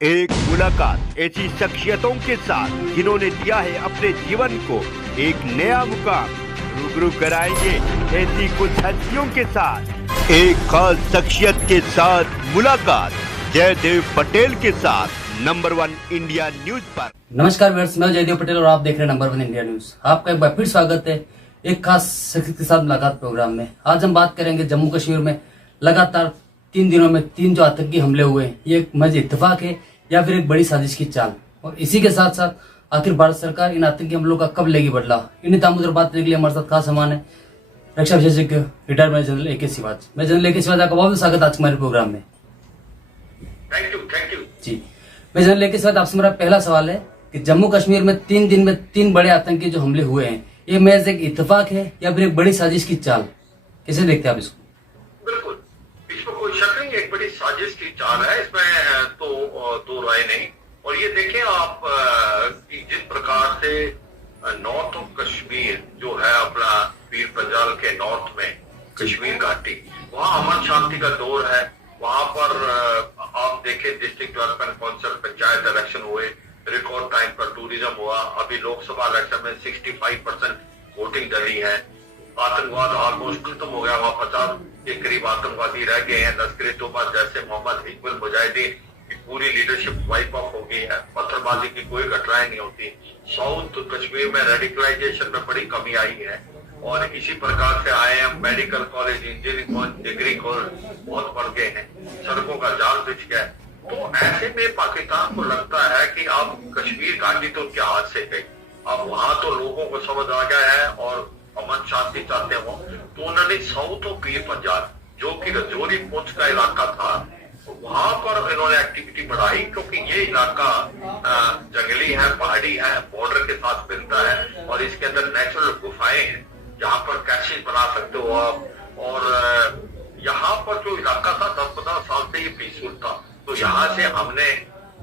एक मुलाकात ऐसी शख्सियतों के साथ जिन्होंने दिया है अपने जीवन को एक नया मुकाम। रूबरू कराएंगे ऐसी कुछ हस्तियों के साथ एक खास शख्सियत के साथ मुलाकात जयदेव पटेल के साथ नंबर 1 इंडिया न्यूज पर। नमस्कार व्यूअर्स, मैं जयदेव पटेल और आप देख रहे हैं नंबर 1 इंडिया न्यूज। आपका एक बार फिर स्वागत है एक खास शख्सियत के साथ मुलाकात प्रोग्राम में। आज हम बात करेंगे जम्मू कश्मीर में लगातार 3 दिनों में 3 जो आतंकी हमले हुए हैं, ये एक महज इत्तेफाक है या फिर एक बड़ी साजिश की चाल। और इसी के साथ साथ आखिर भारत सरकार इन आतंकी हमलों का कब लेगी बदला, इन्हीं तामुद्र बात करने के लिए हमारे साथ खास मेहमान है रक्षा विशेषज्ञ retired major general A K. Siwach. मैं जनरल ए.के. सिवाज, आपका बहुत स्वागत आज हमारे प्रोग्राम में। थैंक यू जी, मैं जनरल ए.के. सिवाज, आपसे मेरा पहला सवाल है कि जम्मू कश्मीर में 3 दिन में 3 बड़े आतंकी जो हमले हुए हैं, ये महज एक इत्तेफाक है या फिर एक बड़ी साजिश की चाल? कैसे देखते हैं आप इसको? बिल्कुल, इसमें कोई शक नहीं, एक बड़ी साजिश की चाल है, इसमें तो दो राय नहीं। और ये देखें आप कि जिस प्रकार से नॉर्थ ऑफ कश्मीर जो है अपना पीर पंजाल के नॉर्थ में कश्मीर घाटी, वहाँ अमन शांति का दौर है। वहां पर आप देखें district development council panchayat election हुए, रिकॉर्ड टाइम पर टूरिज्म हुआ। अभी लोकसभा इलेक्शन में 65% वोटिंग डली है। आतंकवाद ऑलमोस्ट खत्म हो गया, वहां 50 के करीब आतंकवादी रह गए हैं। लश्कर तोबा जैसे मोहम्मद हिजबुल मुजाहिदीन की पूरी लीडरशिप वाइप ऑफ हो गई है। पत्थरबाजी की कोई घटनाएं नहीं होती। साउथ कश्मीर में रेडिकलाइजेशन में बड़ी कमी आई है। और इसी प्रकार से IIM, medical college, engineering college, degree college बहुत बढ़ गए हैं। सड़कों का जाल बिछ गया। तो ऐसे में पाकिस्तान को लगता है कि अब कश्मीर घाटी तो क्या हाथ से गई, अब वहां तो लोगों को समझ आ गया है और अमन शांति चाहते हो, तो उन्होंने साउथ ऑफ पीर पंजाल जो कि रजौरी पुंछ का इलाका था, वहां पर इन्होंने एक्टिविटी बढ़ाई, क्योंकि ये इलाका जंगली है, पहाड़ी है, बॉर्डर के साथ मिलता है और इसके अंदर नेचुरल गुफाएं हैं जहां पर कैसेज बना सकते हो आप। और यहाँ पर जो इलाका था 10-15 साल से ये पीसफुल था। तो यहाँ से हमने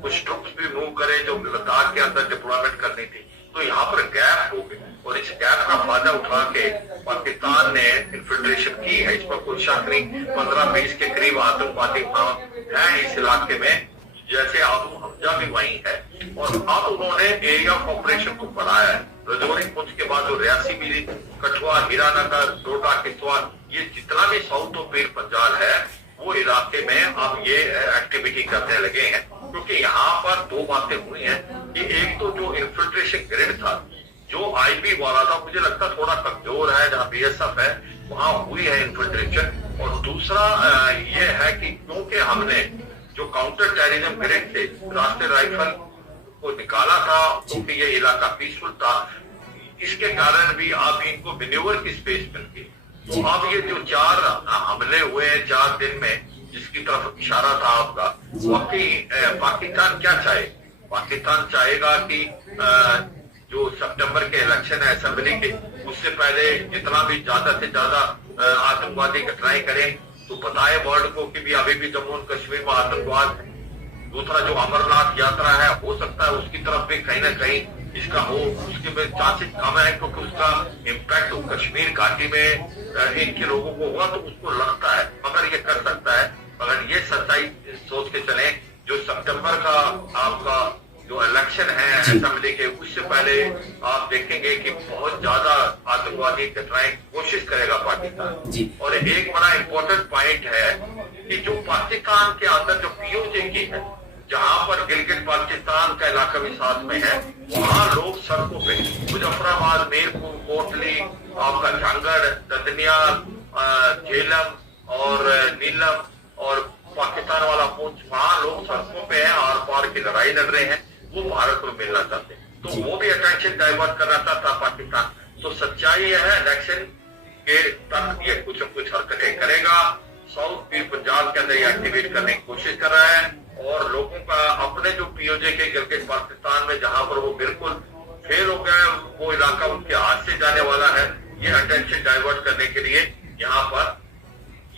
कुछ ट्रुप्स भी मूव करे जो लद्दाख के अंदर डिप्लॉयमेंट करनी थी, तो यहाँ पर गैप हो गई। और इस गैप का फायदा उठा के पाकिस्तान ने इन्फिल्ट्रेशन की है, इस पर कोई शक नहीं। 15-20 के करीब आतंकवादी हैं इस इलाके में, जैसे आबू हमजा भी वही है। और अब उन्होंने एरिया ऑफ ऑपरेशन को बढ़ाया है। रजौरी पुंछ के बाद जो रियासी मिली, कठुआ, हीरानगर, डोडा, किश्तवाड़, ये जितना भी साउथ ऑफ पीर पंजाल है वो इलाके में अब ये एक्टिविटी करने लगे हैं। क्योंकि यहाँ पर 2 बातें हुई हैं कि एक तो जो इन्फिल्ट्रेशन ग्रिड था, जो IB वाला था, मुझे लगता थोड़ा कमजोर है। जहाँ BSF है वहां हुई है इन्फिल्ट्रेशन। और दूसरा ये है कि क्योंकि हमने जो काउंटर टेररिज्म ग्रिड से राष्ट्रीय राइफल को निकाला था, क्योंकि ये इलाका पीसफुल था, इसके कारण भी आप इनको मैन्यूवर की स्पेस मिल गई। तो अब ये जो 4 हमले हुए हैं 4 दिन में, जिसकी तरफ इशारा था आपका, वाकई पाकिस्तान क्या चाहे? पाकिस्तान चाहेगा कि जो सितंबर के इलेक्शन है असेंबली के, उससे पहले जितना भी ज्यादा से ज्यादा आतंकवादी घटनाएं करें, तो बताए वर्ल्ड को कि भी अभी भी जम्मू और कश्मीर में आतंकवाद है। दूसरा जो अमरनाथ यात्रा है, हो सकता है उसकी तरफ भी कहीं ना कहीं इसका हो, उसके में चांसेस कम है, क्योंकि उसका इम्पैक्ट तो कश्मीर घाटी में इनके लोगों को हुआ, तो उसको लगता है मगर ये कर सकता है। अगर ये सच्चाई सोच के चले, जो सितंबर का आपका जो इलेक्शन है असेंबली के, उससे पहले आप देखेंगे कि बहुत ज्यादा आतंकवादी घटनाएं कोशिश करेगा पाकिस्तान। और एक बड़ा इम्पोर्टेंट पॉइंट है कि जो पाकिस्तान के अंदर जो POJ की है, जहां पर गिलगित बाल्टिस्तान का इलाका भी साथ में है, वहां लोग सड़कों पे मुजफ्फराबाद, मीरपुर, कोटली, आपका झांगड़, ददनियाल, झेलम और नीलम और पाकिस्तान वाला पुंछ, वहां लोग सड़कों पे हैं, आर पार की लड़ाई लड़ रहे हैं, वो भारत को मिलना चाहते हैं। तो वो भी अटेंशन डाइवर्ट करना चाहता पाकिस्तान। तो सच्चाई यह है, इलेक्शन के तक ये कुछ न कुछ हरकतें करेगा। साउथ पीर पंजाब के अंदर एक्टिवेट करने की कोशिश कर रहा है और लोगों का अपने जो POJ के गिलगित पाकिस्तान में जहां पर वो बिल्कुल फेल हो गया, वो इलाका उनके हाथ से जाने वाला है, ये अटेंशन डाइवर्ट करने के लिए यहाँ पर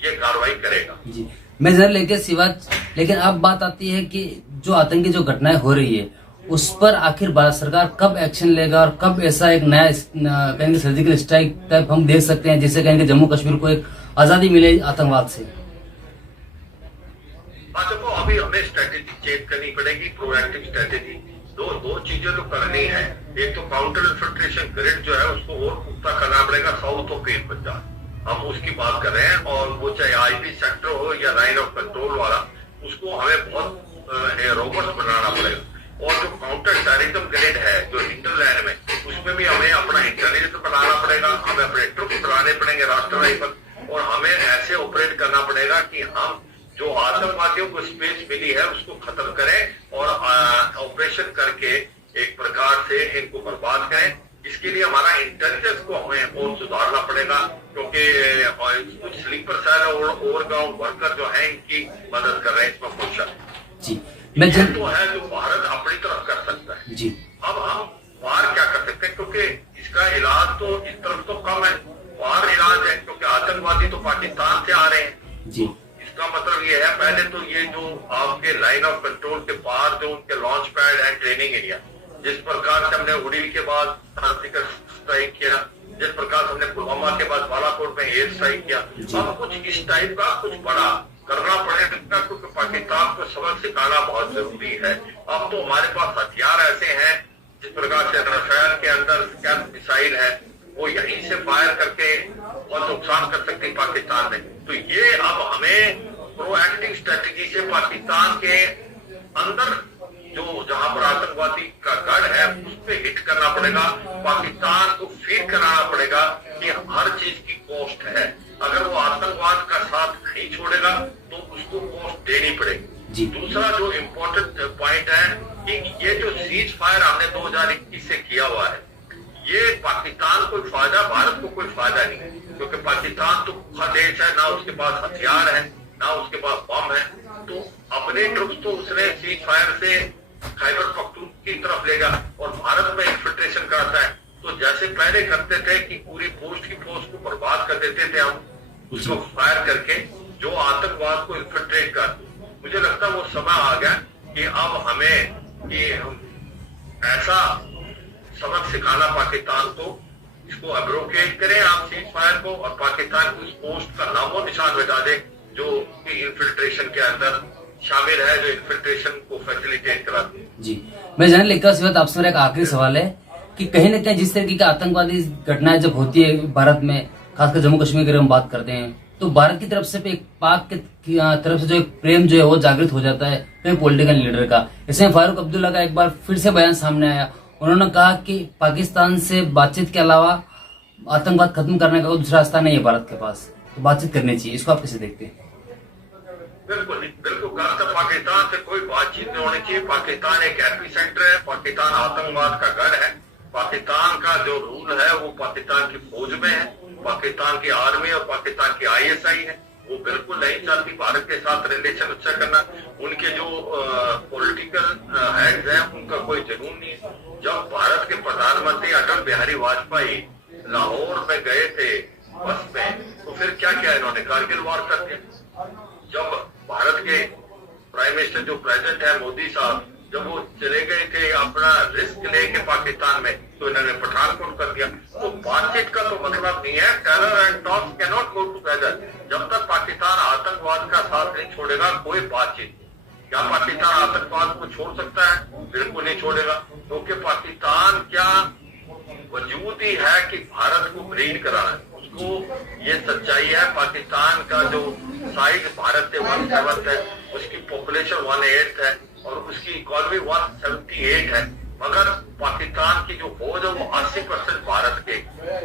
ये कार्रवाई करेगा। जी, मैं जनरल ए.के. सिवाज, लेकिन अब बात आती है कि जो आतंकी जो घटनाएं हो रही है, उस पर आखिर भारत सरकार कब एक्शन लेगा और कब ऐसा एक नया कहेंगे सर्जिकल स्ट्राइक टाइप हम देख सकते हैं, जिससे कहेंगे जम्मू कश्मीर को एक आजादी मिले आतंकवाद से? देखो वहां भी हमें स्ट्रेटेजी चेंज करनी पड़ेगी, प्रोएक्टिव स्ट्रेटेजी। दो चीजें तो करनी है। एक तो काउंटर इन्फिल्ट्रेशन ग्रिड जो है उसको और पुख्ता करना पड़ेगा साउथ ऑफ पीर पंजाब, हम उसकी बात कर रहे हैं। और वो चाहे आईपी सेक्टर हो या लाइन ऑफ कंट्रोल वाला, उसको हमें बहुत रोबस्ट बनाना पड़ेगा। और जो काउंटर टेररिज्म ग्रिड है जो इंटरलैंड में, उसमें भी हमें अपना इंटेलिजेंस बनाना पड़ेगा, हमें अपने ट्रुप्स बनाने पड़ेंगे राष्ट्रवादी पर, और हमें ऐसे ऑपरेट करना पड़ेगा कि हम जो आतंकवादियों को स्पेस मिली है उसको खत्म करें और ऑपरेशन करके एक प्रकार से इनको बर्बाद करें। इसके लिए हमारा इंटेलिजेंस को हमें और सुधारना पड़ेगा, क्योंकि कुछ स्लीपर सेल और ओवरग्राउंड वर्कर जो है इनकी मदद कर रहे हैं इसमें कुछ जी। तो है जो भारत अपनी तरफ कर सकता है जी। अब हम बाहर क्या कर सकते हैं, क्योंकि इसका इलाज तो इस तरफ तो कम है, बाहर इलाज है, क्योंकि आतंकवादी तो पाकिस्तान से आ रहे हैं जी। इसका मतलब ये है, पहले तो ये जो आपके लाइन ऑफ कंट्रोल के पार जो उनके लॉन्च पैड है, ट्रेनिंग एरिया, जिस प्रकार से हमने उड़ी के बाद सर्जिकल स्ट्राइक किया, जिस प्रकार से हमने पुलवामा के बाद बालाकोट में एयर स्ट्राइक किया, अब कुछ इस टाइप का कुछ बड़ा करना पड़ेगा, क्योंकि पाकिस्तान को सबक सिखाना बहुत जरूरी है। अब तो हमारे पास हथियार ऐसे हैं, जिस प्रकार से राफेल के अंदर स्कैल्प मिसाइल है, वो यहीं से फायर करके बहुत नुकसान कर सकते हैं पाकिस्तान में। तो ये अब हमें प्रोएक्टिव स्ट्रेटेजी से पाकिस्तान के अंदर जो जहां पर आतंकवादी का गढ़ है उस पर हिट करना पड़ेगा, पाकिस्तान को फील कराना पड़ेगा कि हर चीज की कॉस्ट है। अगर वो आतंकवाद का साथ नहीं छोड़ेगा तो उसको कॉस्ट देनी पड़ेगी। दूसरा जो इम्पोर्टेंट पॉइंट है कि ये जो सीज फायर हमने 2021 से किया हुआ है, ये पाकिस्तान को फायदा, भारत को कोई फायदा नहीं, क्योंकि पाकिस्तान तो भूखा देश है, ना उसके पास हथियार है ना उसके पास बम है। तो अपने ट्रुप्स तो उसने सीज फायर से खैबर पख्तून की तरफ लेगा और भारत में इन्फिल्ट्रेशन कराता है। तो जैसे पहले करते थे कि पूरी पोस्ट की फोर्स को बर्बाद कर देते थे हम उसको फायर करके, जो आतंकवाद को इन्फिल्ट्रेट कर, मुझे लगता है वो समय आ गया कि अब हमें कि ऐसा सबक सिखाना पाकिस्तान को, इसको अब्रोकेट करें आप सीज फायर को, और पाकिस्तान को इस पोस्ट का नामो निशान मिटा दे जो इन्फिल्ट्रेशन के अंदर शामिल है, जो इन्फिल्ट्रेशन को फैसिलिटेट कराती है। जी, मैं जनरल लिखा सिवत आपसे मेरा एक आखिरी सवाल है कि कहीं न कहीं जिस तरीके की आतंकवादी घटनाएं जब होती है भारत में, खासकर जम्मू कश्मीर की हम बात करते हैं, तो भारत की तरफ से एक पाक की तरफ से जो एक प्रेम जो है वो जागृत हो जाता है कई पॉलिटिकल लीडर का। इसमें फारूक अब्दुल्ला का एक बार फिर से बयान सामने आया, उन्होंने कहा कि पाकिस्तान से बातचीत के अलावा आतंकवाद खत्म करने का कोई दूसरा रास्ता नहीं है भारत के पास, तो बातचीत करनी चाहिए। इसको आप कैसे देखते हैं? बिल्कुल गलत है, पाकिस्तान से कोई बातचीत नहीं होनी चाहिए। पाकिस्तान एक एपी सेंटर है, पाकिस्तान आतंकवाद का गढ़ है। पाकिस्तान का जो रूल है वो पाकिस्तान की फौज में है, पाकिस्तान की आर्मी और पाकिस्तान की ISI है, वो बिल्कुल नहीं चाहती भारत के साथ रिलेशन अच्छा करना। उनके जो पॉलिटिकल हेड्स हैं उनका कोई जुनून नहीं है। जब भारत के प्रधानमंत्री अटल बिहारी वाजपेयी लाहौर में गए थे बस में, तो फिर क्या किया इन्होंने, कारगिल वार कर दिया। जब भारत के प्राइम मिनिस्टर जो प्रेसिडेंट है मोदी साहब, जब वो चले गए थे अपना रिस्क लेके पाकिस्तान में, तो इन्होंने पठानकोट कर दिया। तो बातचीत का तो मतलब नहीं है, terror and talks can not go together. जब तक पाकिस्तान आतंकवाद का साथ नहीं छोड़ेगा कोई बातचीत। क्या पाकिस्तान आतंकवाद को छोड़ सकता है? बिल्कुल नहीं छोड़ेगा, क्योंकि पाकिस्तान क्या वजूद ही है कि भारत को ब्रीड कराना है। उसको ये सच्चाई है, पाकिस्तान का जो साइज भारत से 1/7 है, उसकी पॉपुलेशन 1/8 है और उसकी इकोनॉमी 178 है, मगर पाकिस्तान की जो फौज है वो 80% भारत के।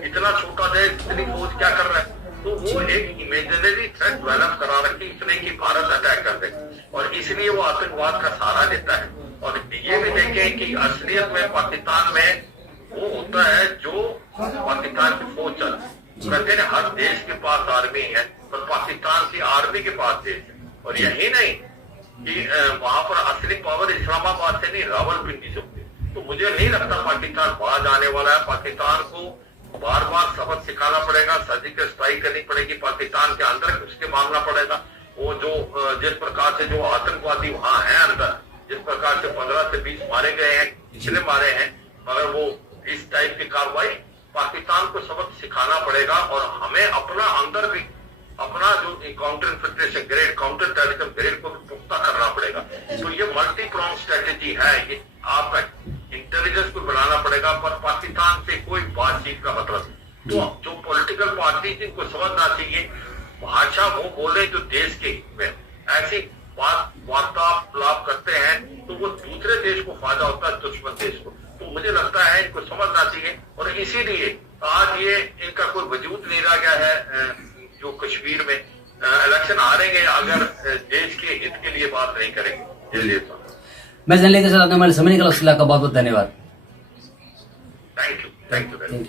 इतना छोटा देश इतनी फौज क्या कर रहा है? तो वो एक इमेजिनरी थ्रेट डेवलप करा रखी इसलिए कि भारत अटैक कर दे, और इसलिए वो आतंकवाद का सहारा देता है। और ये भी देखें कि असलियत में पाकिस्तान में वो होता है जो पाकिस्तान की फौज चलती। कहते हैं हर देश के पास आर्मी है, पर पाकिस्तान की आर्मी के पास देश है। और यही नहीं कि वहां पर असली पावर इस्लामाबाद से नहीं, रावलपिंडी से होती। तो मुझे नहीं लगता पाकिस्तान बाहर जाने वाला है। पाकिस्तान को बार बार सबक सिखाना पड़ेगा, सर्जिकल स्ट्राइक करनी पड़ेगी, पाकिस्तान के अंदर उसके मामला पड़ेगा। वो जो जिस प्रकार से जो आतंकवादी वहां है अंदर, जिस प्रकार से 15 से 20 मारे गए हैं, पिछले मारे हैं, मगर वो इस टाइप की कार्रवाई पाकिस्तान को सबक सिखाना पड़ेगा। और हमें अपना अंदर भी अपना जो counter infiltration grade, counter terrorism grade को भी पुख्ता करना पड़ेगा। तो ये मल्टी प्रॉन्ग स्ट्रेटेजी है, ये आपका इंटेलिजेंस को बनाना पड़ेगा, पर पाकिस्तान से कोई बातचीत का मतलब नहीं। तो जो पॉलिटिकल पार्टी इनको समझना चाहिए, भाषा वो बोले जो देश के हित में, ऐसी बात वार्तालाप करते हैं तो वो दूसरे देश को फायदा होता है, दुश्मन देश को। तो मुझे लगता है इनको समझना चाहिए, और इसीलिए आज ये इनका कोई वजूद नहीं रह गया है। जो कश्मीर में इलेक्शन हारेंगे अगर देश के हित के लिए बात नहीं करेंगे। मैं जानने के साथ हमारे समय निकला, उसके लिए आपका बहुत बहुत धन्यवाद। Thank you.